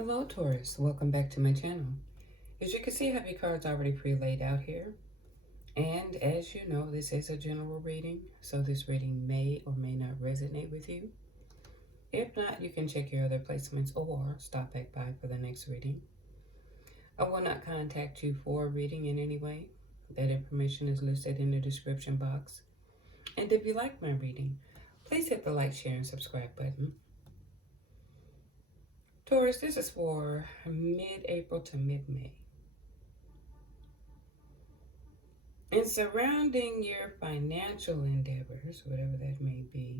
Hello Taurus, welcome back to my channel. As you can see, I have your cards already pre-laid out here. And as you know, this is a general reading, so this reading may or may not resonate with you. If not, you can check your other placements or stop back by for the next reading. I will not contact you for a reading in any way. That information is listed in the description box. And if you like my reading, please hit the like, share, and subscribe button. Taurus, this is for mid-April to mid-May. And surrounding your financial endeavors, whatever that may be,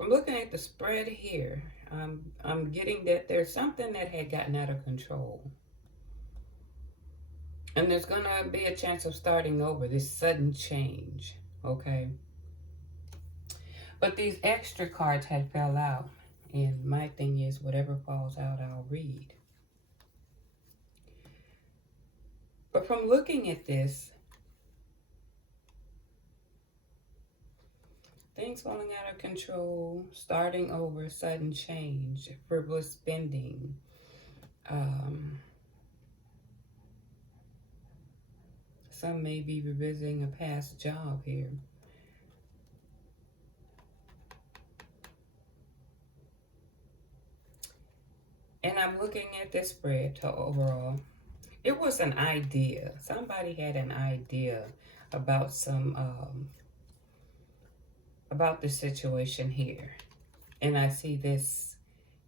I'm looking at the spread here. I'm getting that there's something that had gotten out of control. And there's going to be a chance of starting over, this sudden change, okay? But these extra cards had fell out. And my thing is, whatever falls out, I'll read. But from looking at this, things falling out of control, starting over, sudden change, frivolous spending. Some may be revisiting a past job here. And I'm looking at this spread to overall. It was an idea. Somebody had an idea about about the situation here. And I see this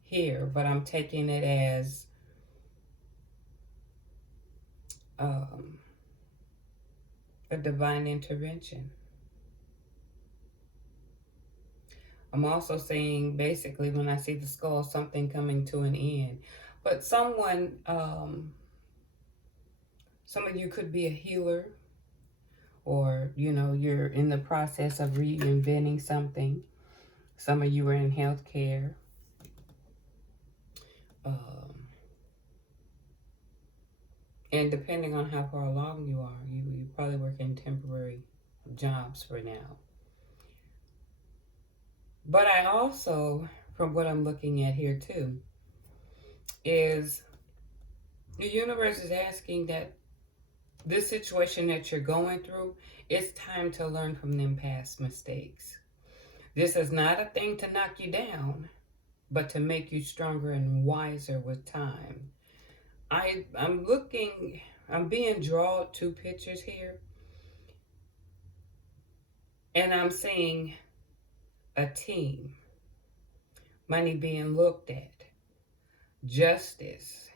here, but I'm taking it as a divine intervention. I'm also saying, basically, when I see the skull, something coming to an end. But someone, some of you could be a healer, or, you know, you're in the process of reinventing something. Some of you are in healthcare. And depending on how far along you are, you probably work in temporary jobs for now. But I also, from what I'm looking at here too, is the universe is asking that this situation that you're going through, it's time to learn from them past mistakes. This is not a thing to knock you down, but to make you stronger and wiser with time. I'm being drawn two pictures here. And I'm seeing a team, money being looked at, justice,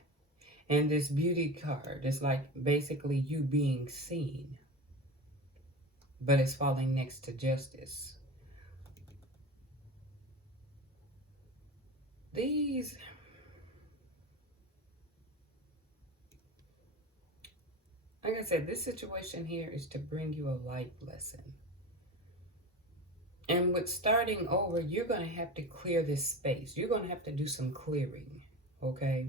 and this beauty card is like basically you being seen, but it's falling next to justice. These, like I said, this situation here is to bring you a life lesson. And with starting over, you're going to have to clear this space. You're going to have to do some clearing, okay?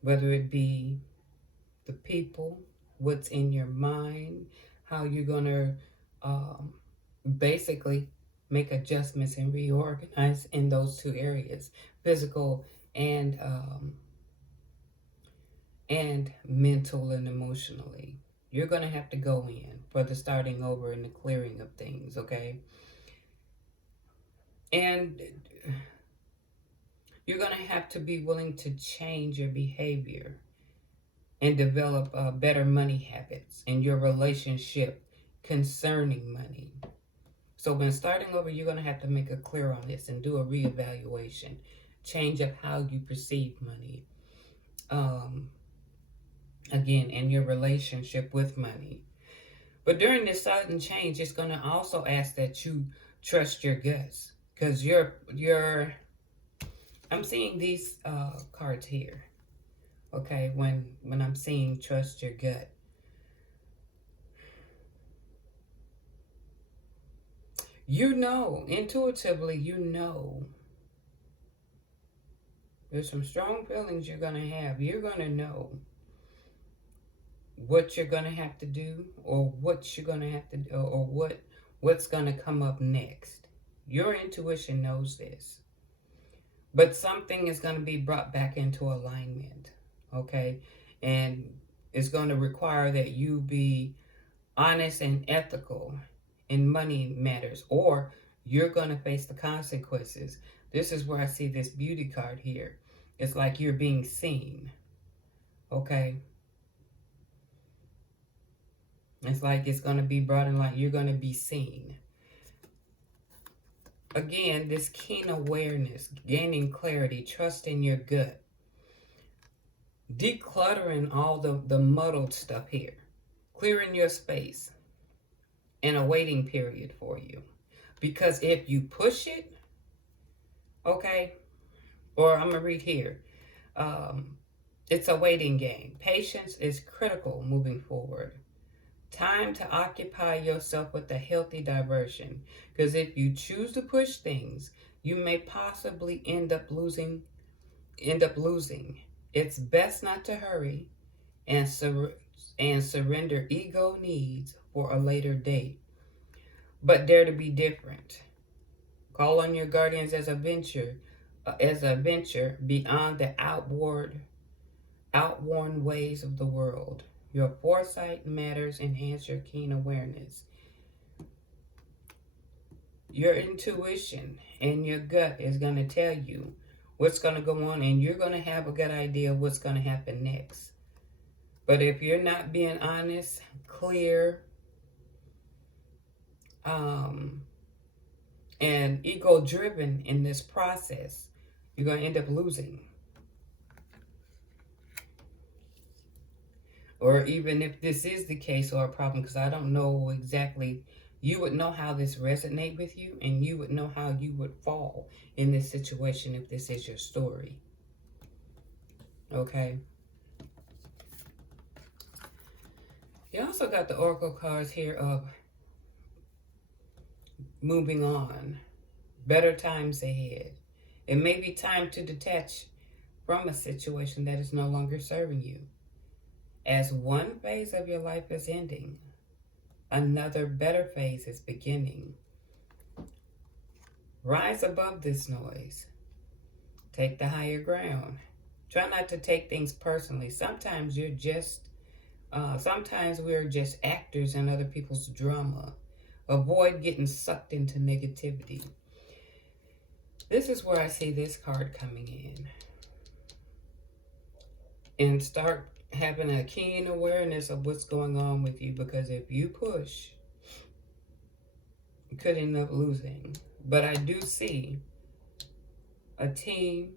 Whether it be the people, what's in your mind, how you're going to basically make adjustments and reorganize in those two areas, physical and mental and emotionally. You're going to have to go in for the starting over and the clearing of things, okay? And you're going to have to be willing to change your behavior and develop better money habits in your relationship concerning money. So when starting over, you're going to have to make a clear on this and do a reevaluation, change of how you perceive money. Again, in your relationship with money. But during this sudden change, it's going to also ask that you trust your guts. Because I'm seeing these cards here. Okay, when I'm seeing trust your gut. You know, intuitively, you know. There's some strong feelings you're going to have. You're going to know what you're going to have to do, or what you're going to have to do, or what's going to come up next. Your intuition knows this. But something is going to be brought back into alignment, okay? And it's going to require that you be honest and ethical in money matters, or you're going to face the consequences. This is where I see this beauty card here. It's like you're being seen, okay? It's like it's going to be brought in, like you're going to be seen. Again, this keen awareness, gaining clarity, trusting your gut, decluttering all the muddled stuff here, clearing your space, and a waiting period for you. Because if you push it, okay, or I'm going to read here, it's a waiting game. Patience is critical moving forward. Time to occupy yourself with a healthy diversion. Because if you choose to push things, you may possibly end up losing. It's best not to hurry and surrender ego needs for a later date. But dare to be different. Call on your guardians as a venture beyond the outworn ways of the world. Your foresight matters. Enhance your keen awareness. Your intuition and your gut is going to tell you what's going to go on, and you're going to have a good idea of what's going to happen next. But if you're not being honest, clear, and ego-driven in this process, you're going to end up losing. Or even if this is the case or a problem, because I don't know exactly, you would know how this resonates with you, and you would know how you would fall in this situation if this is your story. Okay? You also got the Oracle cards here of moving on, better times ahead. It may be time to detach from a situation that is no longer serving you. As one phase of your life is ending, another better phase is beginning. Rise above this noise. Take the higher ground. Try not to take things personally. Sometimes we're just actors in other people's drama. Avoid getting sucked into negativity. This is where I see this card coming in. And start having a keen awareness of what's going on with you, because if you push, you could end up losing. But I do see a team,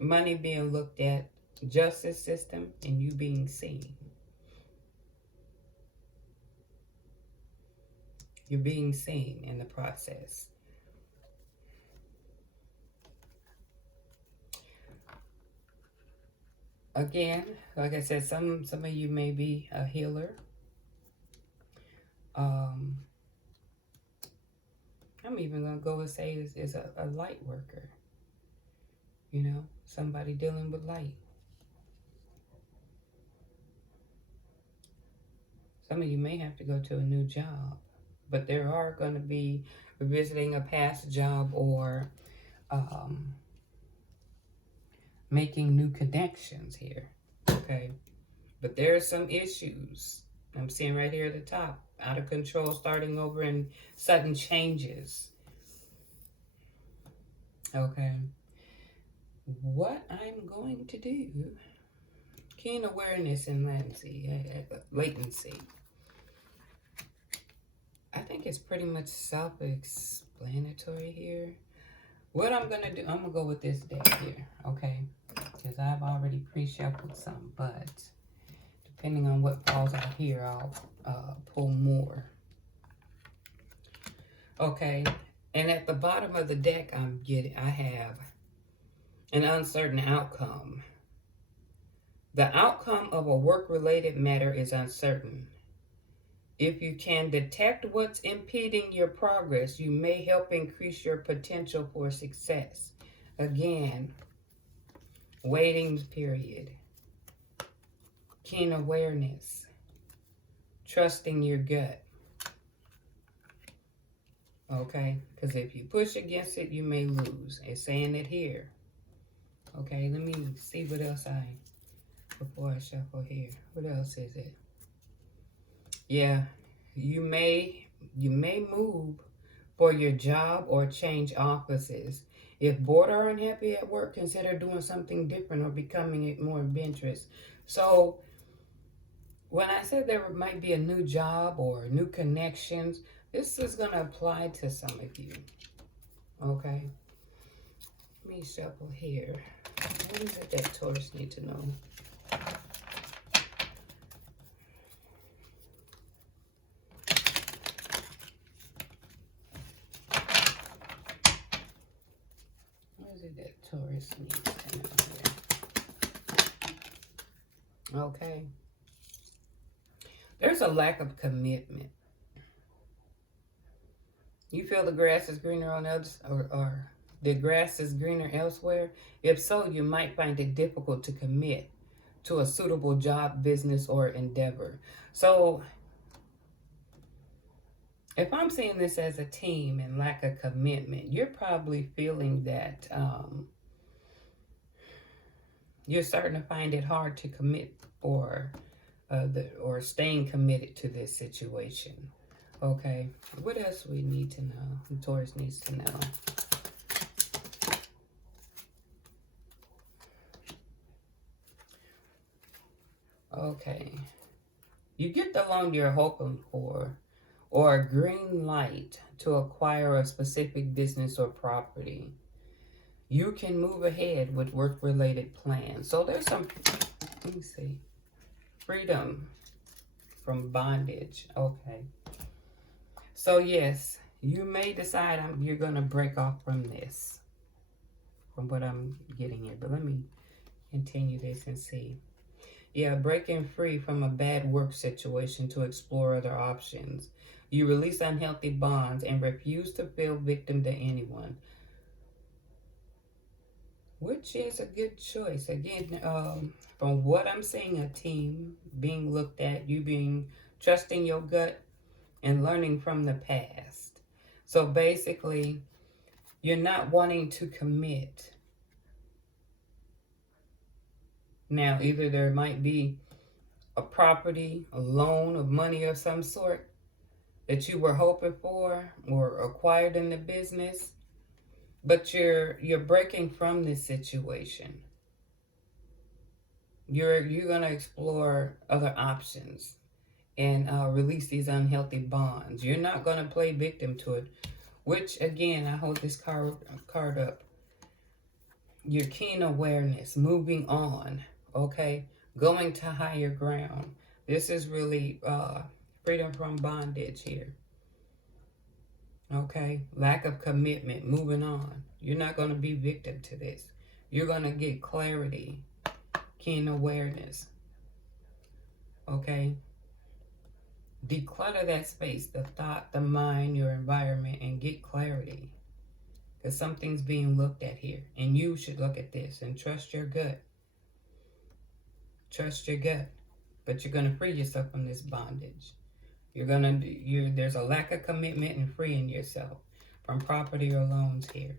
money being looked at, justice system, and you being seen. You're being seen in the process. Again, like I said, some of you may be a healer. I'm even going to go and say is a light worker. You know, somebody dealing with light. Some of you may have to go to a new job, but there are going to be revisiting a past job or making new connections here, okay? But there are some issues. I'm seeing right here at the top, out of control, starting over, and sudden changes, okay? What I'm going to do, keen awareness and latency. I think it's pretty much self-explanatory here. What I'm going to do, I'm going to go with this deck here, okay? Because I've already pre-shuffled some, but depending on what falls out here, I'll pull more. Okay, and at the bottom of the deck, I have an uncertain outcome. The outcome of a work-related matter is uncertain. If you can detect what's impeding your progress, you may help increase your potential for success. Again, waiting period, keen awareness, trusting your gut. Okay? Because if you push against it, you may lose. It's saying it here. Okay, let me see what else before I shuffle here. What else is it? Yeah, you may move for your job or change offices. If bored or unhappy at work, consider doing something different or becoming more adventurous. So when I said there might be a new job or new connections, this is going to apply to some of you. Okay? Let me shuffle here. What is it that Taurus need to know? What is it that Taurus needs to know here? Okay. There's a lack of commitment. You feel the grass is greener on others, or the grass is greener elsewhere? If so, you might find it difficult to commit to a suitable job, business, or endeavor. So if I'm seeing this as a team and lack of commitment, you're probably feeling that you're starting to find it hard to commit or staying committed to this situation. Okay, what else we need to know? Taurus needs to know. Okay, you get the loan you're hoping for, or a green light to acquire a specific business or property. You can move ahead with work-related plans. So there's some, let me see, freedom from bondage. Okay. So yes, you may decide you're going to break off from this, from what I'm getting here. But let me continue this and see. Yeah, breaking free from a bad work situation to explore other options. You release unhealthy bonds and refuse to feel victim to anyone, which is a good choice. Again, from what I'm seeing, a team being looked at, you being trusting your gut and learning from the past. So basically, you're not wanting to commit. Now, either there might be a property, a loan of money of some sort that you were hoping for or acquired in the business, but you're breaking from this situation. You're going to explore other options and release these unhealthy bonds. You're not going to play victim to it, which again, I hold this card up. Your keen awareness, moving on, okay? Going to higher ground. This is really freedom from bondage here. Okay? Lack of commitment, moving on. You're not going to be victim to this. You're going to get clarity, keen awareness. Okay? Declutter that space, the thought, the mind, your environment, and get clarity. Because something's being looked at here. And you should look at this and trust your gut. Trust your gut. But you're going to free yourself from this bondage. There's a lack of commitment in freeing yourself from property or loans here.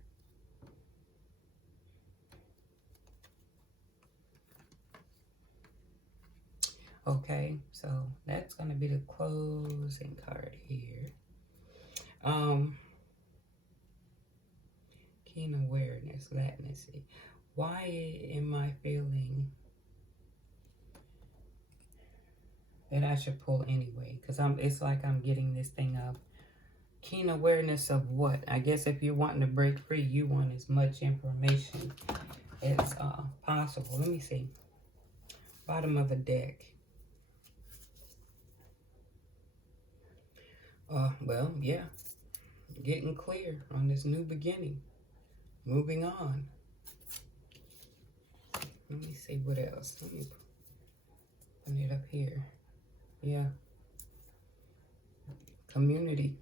Okay, so that's going to be the closing card here. Keen awareness, let's see. Why am I feeling that I should pull anyway? Because it's like I'm getting this thing of keen awareness of what? I guess if you're wanting to break free, you want as much information as possible. Let me see. Bottom of the deck. Well, yeah. Getting clear on this new beginning. Moving on. Let me see what else. Let me put it up here. Yeah. Community.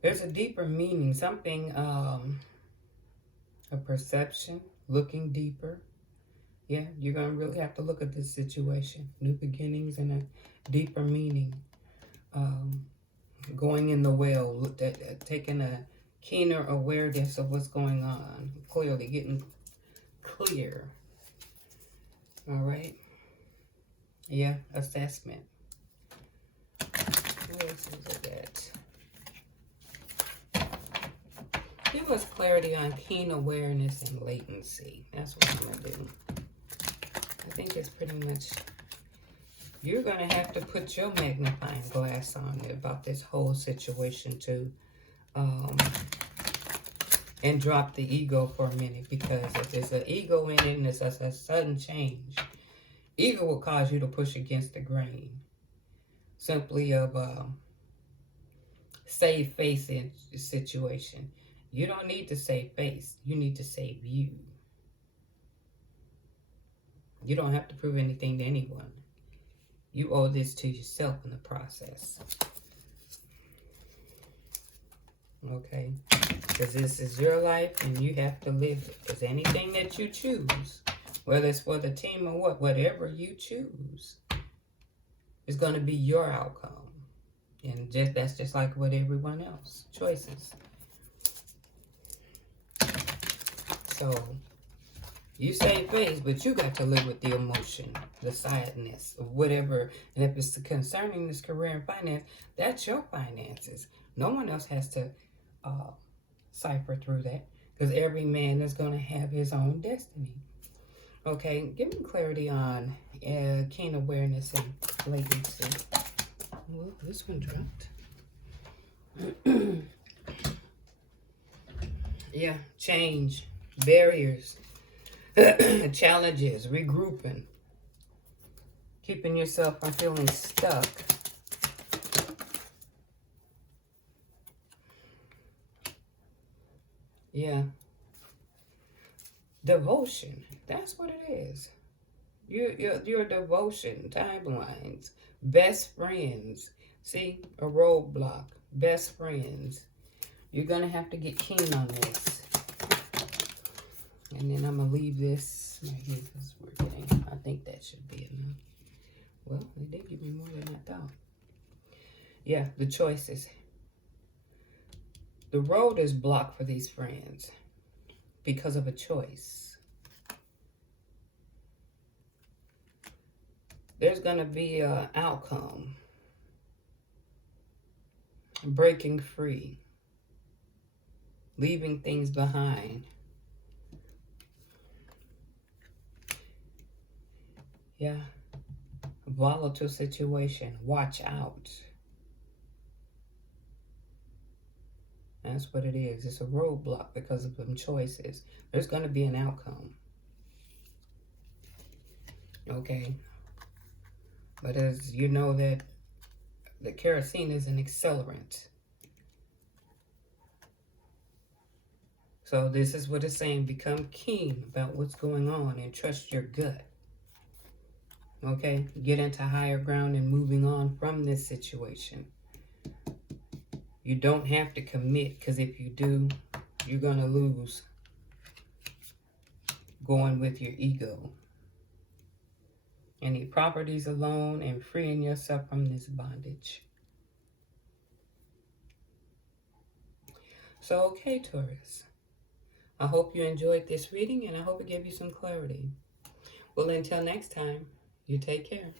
There's a deeper meaning. Something, a perception, looking deeper. Yeah, you're going to really have to look at this situation. New beginnings and a deeper meaning. going in the well, taking a keener awareness of what's going on. Clearly getting clear. All right. Yeah, assessment. What else is that? Give us clarity on keen awareness and latency. That's what I'm going to do. I think it's pretty much, you're going to have to put your magnifying glass on about this whole situation too. And drop the ego for a minute, because if there's an ego in it and it's a sudden change, ego will cause you to push against the grain. Simply of save face in situation. You don't need to save face. You need to save you. You don't have to prove anything to anyone. You owe this to yourself in the process. Okay? Because this is your life and you have to live it. Because anything that you choose, whether it's for the team or whatever you choose, is going to be your outcome. And that's just like with everyone else. Choices. So, you save face, but you got to live with the emotion, the sadness, of whatever. And if it's concerning this career and finance, that's your finances. No one else has to cipher through that, because every man is going to have his own destiny. Okay, give me clarity on keen awareness and latency. Well, this one dropped. Yeah, change, barriers, challenges, regrouping, keeping yourself from feeling stuck. Yeah. Devotion. That's what it is. Your devotion, timelines, best friends. See, a roadblock, best friends. You're going to have to get keen on this. And then I'm going to leave this right here because we're getting, I think that should be enough. Well, they did give me more than I thought. Yeah, the choices. The road is blocked for these friends because of a choice. There's going to be an outcome. Breaking free. Leaving things behind. Yeah. Volatile situation. Watch out. That's what it is. It's a roadblock because of them choices. There's going to be an outcome. Okay. But as you know that the kerosene is an accelerant. So this is what it's saying. Become keen about what's going on and trust your gut. Okay? Get into higher ground and moving on from this situation. You don't have to commit, because if you do, you're going to lose going with your ego. Any properties alone and freeing yourself from this bondage. So, okay, Taurus. I hope you enjoyed this reading, and I hope it gave you some clarity. Well, until next time, you take care.